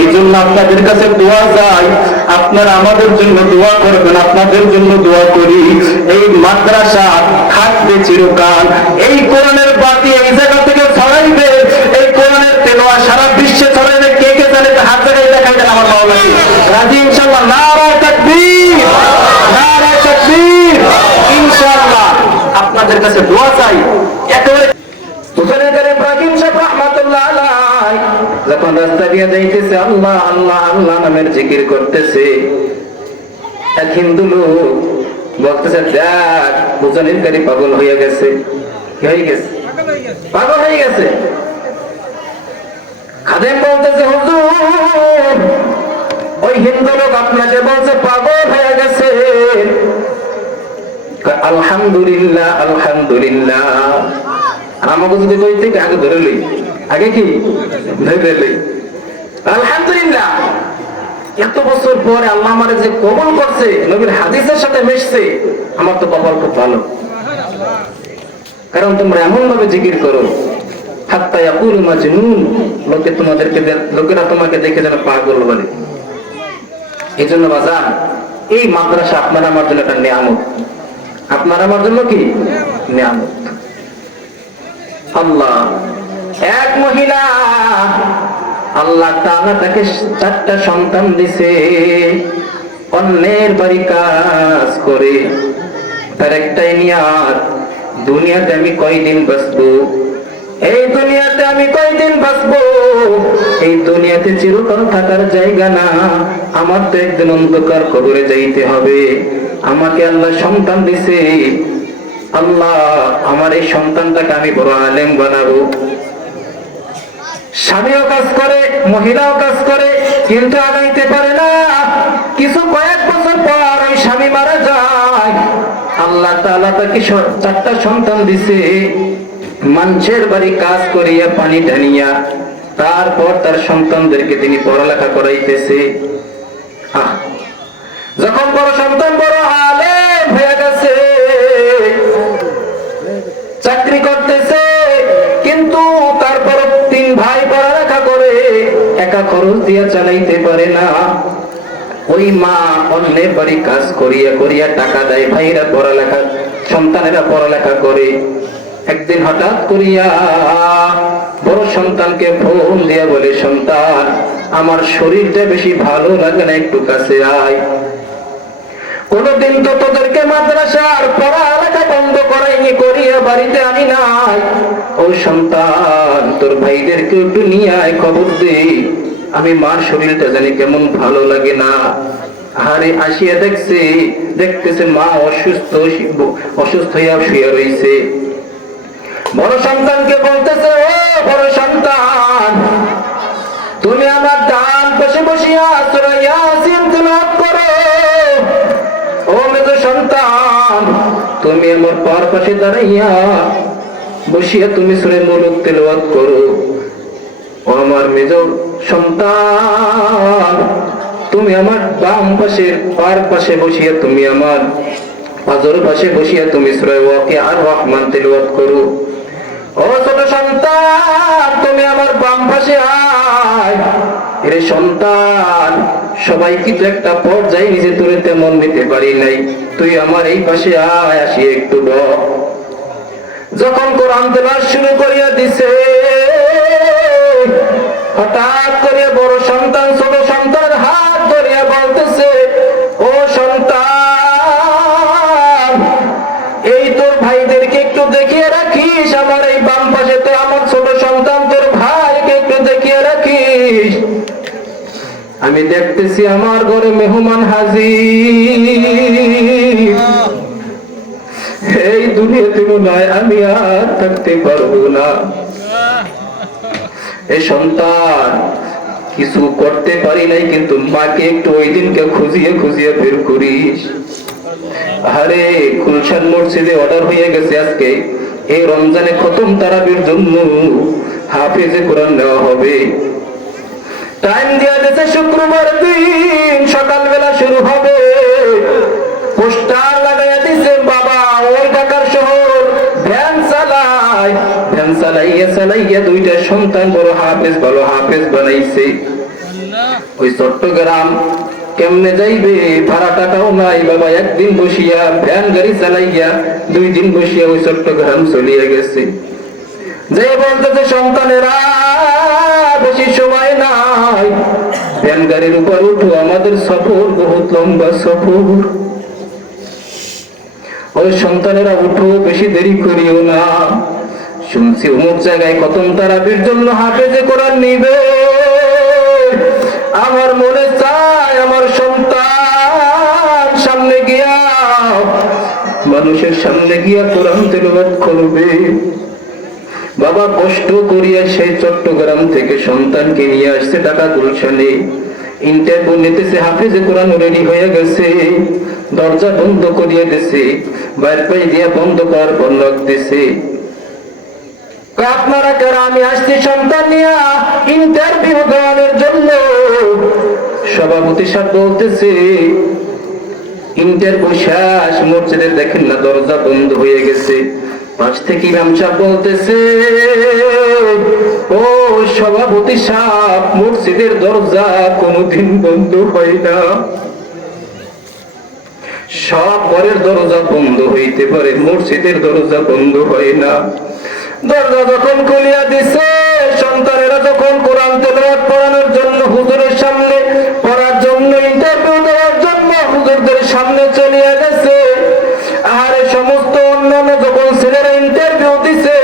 এই জন্য আপনাদের কাছে দোয়া চাই, আপনারা আমাদের জন্য দোয়া করবেন, আপনাদের জন্য দোয়া করি। এই মাদ্রাসা থাকবে চিরকাল, এই কোরআনের বাতি এই জায়গা থেকে ছড়াইবে, এই কোরআনের তেলাওয়াত সারা বিশ্বে ছড়াইবে। কে কে জানে হাত জায়গায় দেখাই দেন আমার মাওলাকে রাজি ইনশাআল্লাহ। নারায়ে তাকবীর, নারায়ে তাকবীর। ইনশাআল্লাহ আপনাদের কাছে দোয়া চাই। একেবারে যখন রাস্তা দিয়ে যাইতেছে আল্লাহ আল্লাহ আল্লাহ নামের জিকির করতেছে, এক হিন্দু লোক বলতেছে দেখ হুজুরের গাড়ি পাগল হয়ে গেছে। কি হয়ে গেছে? পাগল হয়ে গেছে। খাদেম বলতেছে হুজুর ওই হিন্দু লোক আপনাকে বলছে পাগল হয়ে গেছে। আলহামদুলিল্লাহ আলহামদুলিল্লাহ। আমাকে যদি কই থেকে আগে ধরে লই, আগে কি ধরে লই আলহামদুলিল্লাহ। এত বছর পরে আল্লাহ আমারে যে কবুল করছে, নবীর হাদিসের সাথে মিশছে, আমার তো কপাল খুব ভালো। কারণ তোমরা এমন ভাবে জিকির করো হাত্তা ইয়াকুলু মাজনুন, লোকেরা তোমাকে দেখে যেন পাগল বলে। এই জন্য বাজার এই মাদ্রাসা আপনার আমার জন্য একটা নিয়ামত, আপনার আমার জন্য কি নিয়ামত। আল্লাহ এক মহিলা আল্লাহ তাআলা তাকে 4টা সন্তান দিছে, অন্যের বাড়ি কাজ করে। তার একটাই নিয়াত, দুনিয়াতে আমি কয়দিন বাঁচবো, এই দুনিয়াতে আমি কয়দিন বাঁচবো, এই দুনিয়াতে চিরকাল থাকার জায়গা না, আমার তো একদিন অন্ধকার কবরে যাইতে হবে। আমাকে আল্লাহ সন্তান দিছে, আল্লাহ আমার এই সন্তানটাকে আমি বড় আলেম বানাবো। স্বামীও কাজ করে, মহিলাও কাজ করে, কিন্তু আগাইতে পারে না। কিছু কয়েক বছর পর ওই স্বামী মারা যায়। আল্লাহ তাআলা তাকে 4টা সন্তান দিছে, মানুষের বাড়ি কাজ করিয়া পানি টানিয়া তারপর তার সন্তানদেরকে তিনি পড়ালেখা করাইতেছে। যখন বড় সন্তান বড় আলেম হয়ে গেছে, চাকরি করতেছে, কিন্তু তারপর 3 ভাই পড়ালেখা করে, একা খরচ দিয়ে চালাইতে পারে না। ওই মা অন্যের বাড়ি কাজ করিয়া করিয়া টাকা দেয়, ভাইরা পড়ালেখা, সন্তানেরা পড়ালেখা করে। একদিন হঠাৎ করিয়া বড় সন্তানকে ফোন দিয়া বলে, সন্তান আমার শরীরটা বেশি ভালো লাগে না, একটু কাছে আয়। কোনদিন তো তোদেরকে মাদ্রাসার পড়ালেখা বন্ধ করাইনি, করিয়া বাড়িতে আনি নাই। ও সন্তান তোর ভাইদেরকে একটু নিয়ে আয়, খবর দে, আমি মার শরীরটা জানি কেমন ভালো লাগে না। আরে আসিয়া দেখতেছে মা অসুস্থ হইয়া শুয়ে রয়েছে। বড় সন্তানকে বলতেছে, ও বড় সন্তান তুমি আমার ডান পাশে বসিয়া সূরা ইয়াসিন তেলাওয়াত করো। ও মেজ সন্তান তুমি আমার পার পাশে দাঁড়াইয়া বসিয়া তুমি সূরা মুলক তেলাওয়াত করো। ও আমার মেজ সন্তান তুমি আমার বাম পাশের পার পাশে বসিয়া, তুমি আমার পাজর পাশে বসিয়া তুমি সূরা ওয়াকিয়া আর রহমান তেলাওয়াত করো। ও ছোট সন্তান তুমি আমার বাম পাশে আয়। এর সন্তান সবাই কিন্তু একটা পর্যায়ে নিজে তোরে তেমন নিতে পারি নাই, তুই আমার এই পাশে আয়, আসি একটু বস। যখন কোরআন তেলাওয়াত শুরু করিয়া দিছে, হঠাৎ করে বড় সন্তান ছোট সন্তানের হাত ধরিয়া বলতেছে, ও সন্তান এই তোর ভাইদেরকে একটু দেখিয়ে রাখিস, আমার এই বাম পাশে তো আমার ছোট সন্তান তোর ভাইকে একটু দেখিয়ে রাখিস। আমি দেখতেছি আমার ঘরে মেহমান হাজির, এই দুনিয়াতে মনে হয় আমি আর থাকতে পারবো না। এই সন্তান কিছু করতে পারি নাই, কিন্তু মাকে একটু ওই দিনকে খুঁজিয়ে খুঁজিয়ে বের করিস। আরে গুলশান মসজিদে অর্ডার হয়ে গেছে আজকে এই রমজানে খতম তারাবির জন্য হাফেজে কোরআন নেওয়া হবে। টাইম দেওয়া গেছে শুক্রবার দিন সকালবেলা শুরু হবে। পোস্টার লাগাইয়া দিছে, বাবা ওই ঢাকার শহর ভ্যান চালাইয়া 2টা সন্তান বড় হাফেজ ভালো হাফেজ বানাইছে। ওই চট্টগ্রাম কেমনে যাইবে, ভাড়া টাকাও নাই বাবা। একদিন বসিয়া ভ্যান গাড়ি চালাইয়া 2 দিন বসিয়া ওই চট্টগ্রাম চলিয়ে গেছে। যে বলতেছে সন্তানেরা বেশি সময় নাই, ভ্যান গাড়ির উপর উঠো, আমাদের সফর বহুত লম্বা সফর। ওই সন্তানেরা উঠো, বেশি দেরি করিও না। শুনছি অমুক জায়গায় খতম তারাবির জন্য হাফেজে কোরআন নিবে। আমার মনে চায় আমার সন্তান সামনে গিয়া, মানুষের সামনে গিয়া কোরআন তেলাওয়াত করবে। বাবা কষ্ট করিয়া সেই চট্টগ্রাম থেকে সন্তানকে নিয়ে আসছে ঢাকা গুলশানে। ইন্টারভিউ নিতেছে, হাফেজে কোরআন রেডি হয়ে গেছে। দরজা বন্ধ করিয়ে দিছে, বাইর পাই দিয়া বন্ধ করার পর নক দিছে। আপনারা কারা? আমি আসছি সন্তান নিয়ে ইন্টারভিউ দেওয়ানোর জন্য। সভাপতি সাহেব বলতেছে ইন্টারভিউ শেষ, মসজিদে দেখেন না দরজা বন্ধ হয়ে গেছে। পাশ থেকে ইমাম সাহেব বলতেছে ও সভাপতি সাহেব, মসজিদের দরজা কোনোদিন বন্ধ হয় না। সব ঘরের দরজা বন্ধ হইতে পারে, মসজিদের দরজা বন্ধ হয় না। দরজা যখন খুলিয়া দিছে, সন্তানেরা যখন কোরআন তেলাওয়াত পড়ানোর জন্য হুজুরের সামনে পড়ার জন্য, ইন্টারভিউ দেওয়ার জন্য হুজুরদের সামনে চলিয়া গেছে। আর সমস্ত অন্যান্য যখন ছেলেরা ইন্টারভিউ দিছে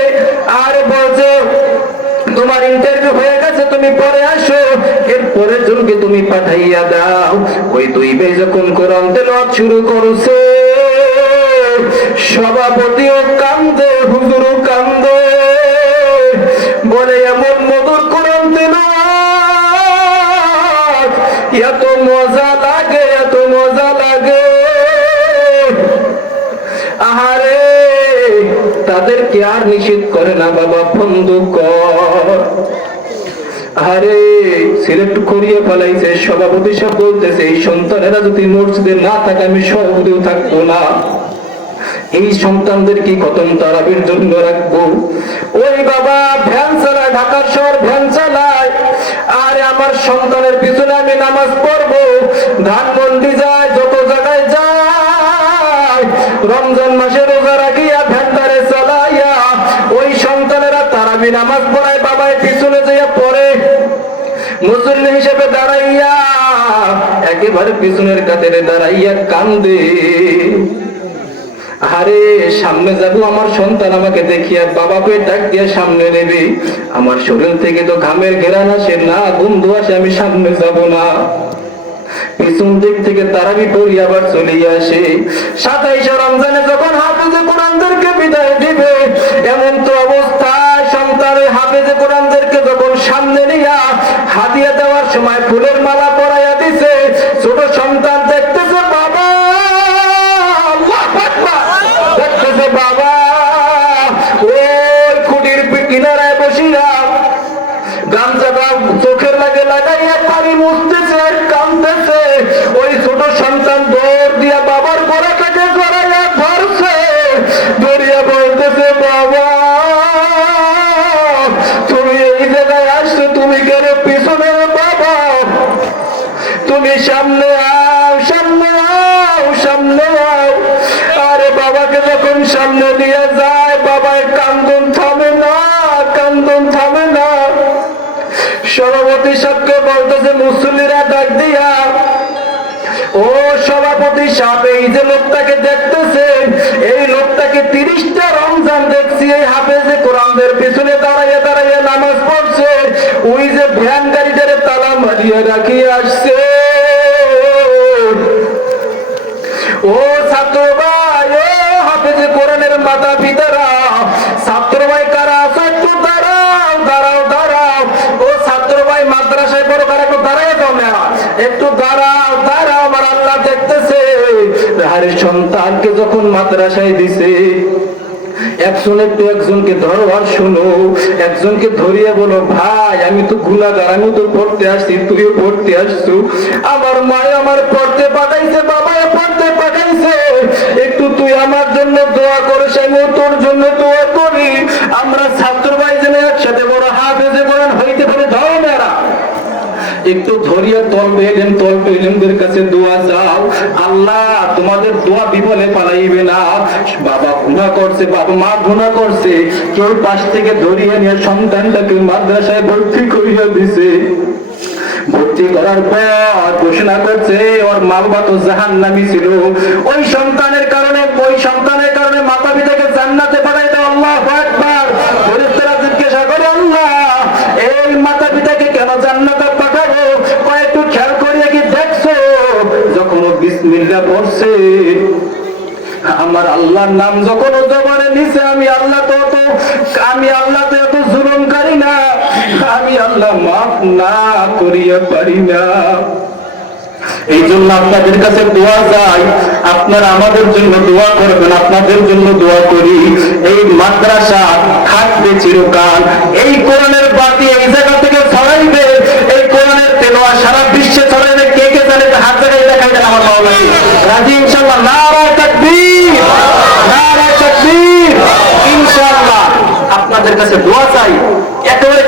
আর বলছে তোমার ইন্টারভিউ হয়ে গেছে, তুমি পরে আসো, এর পরের জনকে তুমি পাঠাইয়া দাও। ওই 2 ভাই যখন কোরআন তেলাওয়াত শুরু করছে, সভাপতিও কান্দে, হুজুরও কান্দে, বলে এমন মধুর কোরআন তেলাওয়াত, এত মজা লাগে, এত মজা লাগে। আহারে তাদেরকে আর নিষেধ করে না বাবা, বন্ধ কর। আরে সিলেক্ট করিয়ে ফেলাইছে। সভাপতি সাহেব বলতেছে এই সন্তানেরা যদি মসজিদে না থাকে আমি সভাপতিও থাকবো না। এই সন্তানদেরকে খতম তারাবির জন্য রাখবো। ওই বাবা ভ্যান চালায়, ঢাকার শহর ভ্যান চালায়। আর আমার সন্তানের পিছনে আমি নামাজ পড়বো। ধানমন্ডি যায়, যত জায়গায় যায়, রমজান মাসে রোজা রাখিয়া ভ্যানটারে চালাইয়া ওই সন্তানেরা তারাবি নামাজ পড়ায়। বাবায় পিছনে যাইয়া পড়ে, মুসল্লি হিসেবে দাঁড়াইয়া একেবারে পিছনের কাতারে দাঁড়াইয়া কান্দে। আরে সামনে যাবো, আমার সন্তান আমাকে দেখিয়া বাবাকে ডাক দিয়া সামনে নেবে। আমার শরীর থেকে তো ঘামের ঘেরান আসে না, গন্ধ আসে, আমি সামনে যাব না। পিছন দিক থেকে তারাবি পড়ি আবার চলে আসে। 27 রমজানে যখন হাফেজে কোরআনদেরকে বিদায় দিবে, এমন তো অবস্থায় সন্তানের হাফেজে কোরআনদেরকে যখন সামনে নিয়া হাদিয়া দেওয়ার সময় ফুলের মালা পরাইয়া দিছে, ছোট সন্তান দেখতেছে বাবা, দেখতেছে বাবা ওই খুঁটির কিনারায় বসিয়া গামছাটা চোখের লাগে লাগাইয়া পানি মুছতেছে আর কাঁদতেছে। ওই ছোট সন্তান দৌড় দিয়া বাবার গলাটাকে জড়াইয়া ধরছে, ধরিয়া বলতেছে বাবা তুমি এই জায়গায় আসছো, তুমি কেন পিছনে? বাবা তুমি সামনে আও, সামনে আও, সামনে আও। আরে বাবাকে যখন সামনে দিয়ে যায়, বাবার কান্দন থামে না, কান্দন থামে না। সভাপতি সাহেবকে বলতেছে মুসল্লিরা ডাক দিয়া, ও সভাপতি সাহেব এই যে লোকটাকে দেখতেছেন, এই লোকটাকে 30টা রমজান দেখছি এই হাফেজে কোরআনদের পিছনে দাঁড়াইয়া দাঁড়াইয়া নামাজ পড়ছে। ওই যে ভ্যান গাড়িটারে তালা মারিয়ে রাখিয়ে আসছে। ও ছাত্র ভাই, ও হাফেজে কোরআনের মাতা পিতারা, ছাত্র ভাই কারা আছো একটু দাঁড়াও, দাঁড়াও, দাঁড়াও। ও ছাত্র ভাই মাদ্রাসায় পড়ো কারা, একটু দাঁড়ায় দাও না, একটু দাঁড়াও, দাঁড়াও, আমার আল্লাহ দেখতেছে। আরে সন্তানকে যখন মাদ্রাসায় দিছে, একজনকে ধরো আর শোনো, একজনকে ধরিয়ে বলো ভাই আমি তো গুনাহগার, আমি তো পড়তে আসছি, তুইও পড়তে আসছো, আমার মা আমার পড়তে পাঠাইছে, বাবা পড়তে পাঠাইছে, একটু তুই আমার জন্য দোয়া করিস, আমিও তোর জন্য দোয়া করি। আমরা ছাত্র ভাই যেন একসাথে বড় হাফেজে কোরআন হইতে পারে। দাও মেয়েরা একটু ধরিয়া তলবে এলেমদের কাছে দোয়া যাও, আল্লাহ তোমাদের দোয়া বিফলে পালাইবে না। বাবা গুনাহ করছে, বাবা মা গুনাহ করছে, কেউ পাশ থেকে ধরিয়ে নিয়ে সন্তানটাকে মাদ্রাসায় ভর্তি করিয়া দিছে। ভর্তি করার পর ঘোষণা করছে ওর মা বাবা তো জাহান্নামী ছিল, ওই সন্তানের কারণে মাতা পিতাকে জান্নাতে পাঠাই দাও। আল্লাহু আকবার। ফেরেশতারা জিজ্ঞাসা করে, আল্লাহ এই মাতা পিতাকে কেন জান্নাতে পাঠাবো? একটু খেয়াল করিয়া কি দেখছো, যখন ও বিসমিল্লাহ পড়ছে, আমার আল্লাহর নাম যখন ও জবানে নিছে, আমি আল্লাহ তো এত জুলুমকারী না, আমি আল্লাহ মাফ না করিয়া পারি না। এই জন্য আপনাদের কাছে দোয়া চাই, আপনারা আমাদের জন্য দোয়া করবেন, আপনাদের জন্য দোয়া করি। এই মাদ্রাসা থাকবে চিরকাল, এই কোরআনের বাতি এই জায়গা থেকে ছড়াইবে, এই কোরআনের তেলাওয়াত সারা বিশ্বে ছড়াইবে। কে কে জানে হাত জায়গায় দেখাই দেন আমার মাওলানা রাজি ইনশাআল্লাহ। নারায়ে তাকবীর, নারায়ে তাকবীর। ইনশাআল্লাহ আপনাদের কাছে দোয়া চাই। একেবারে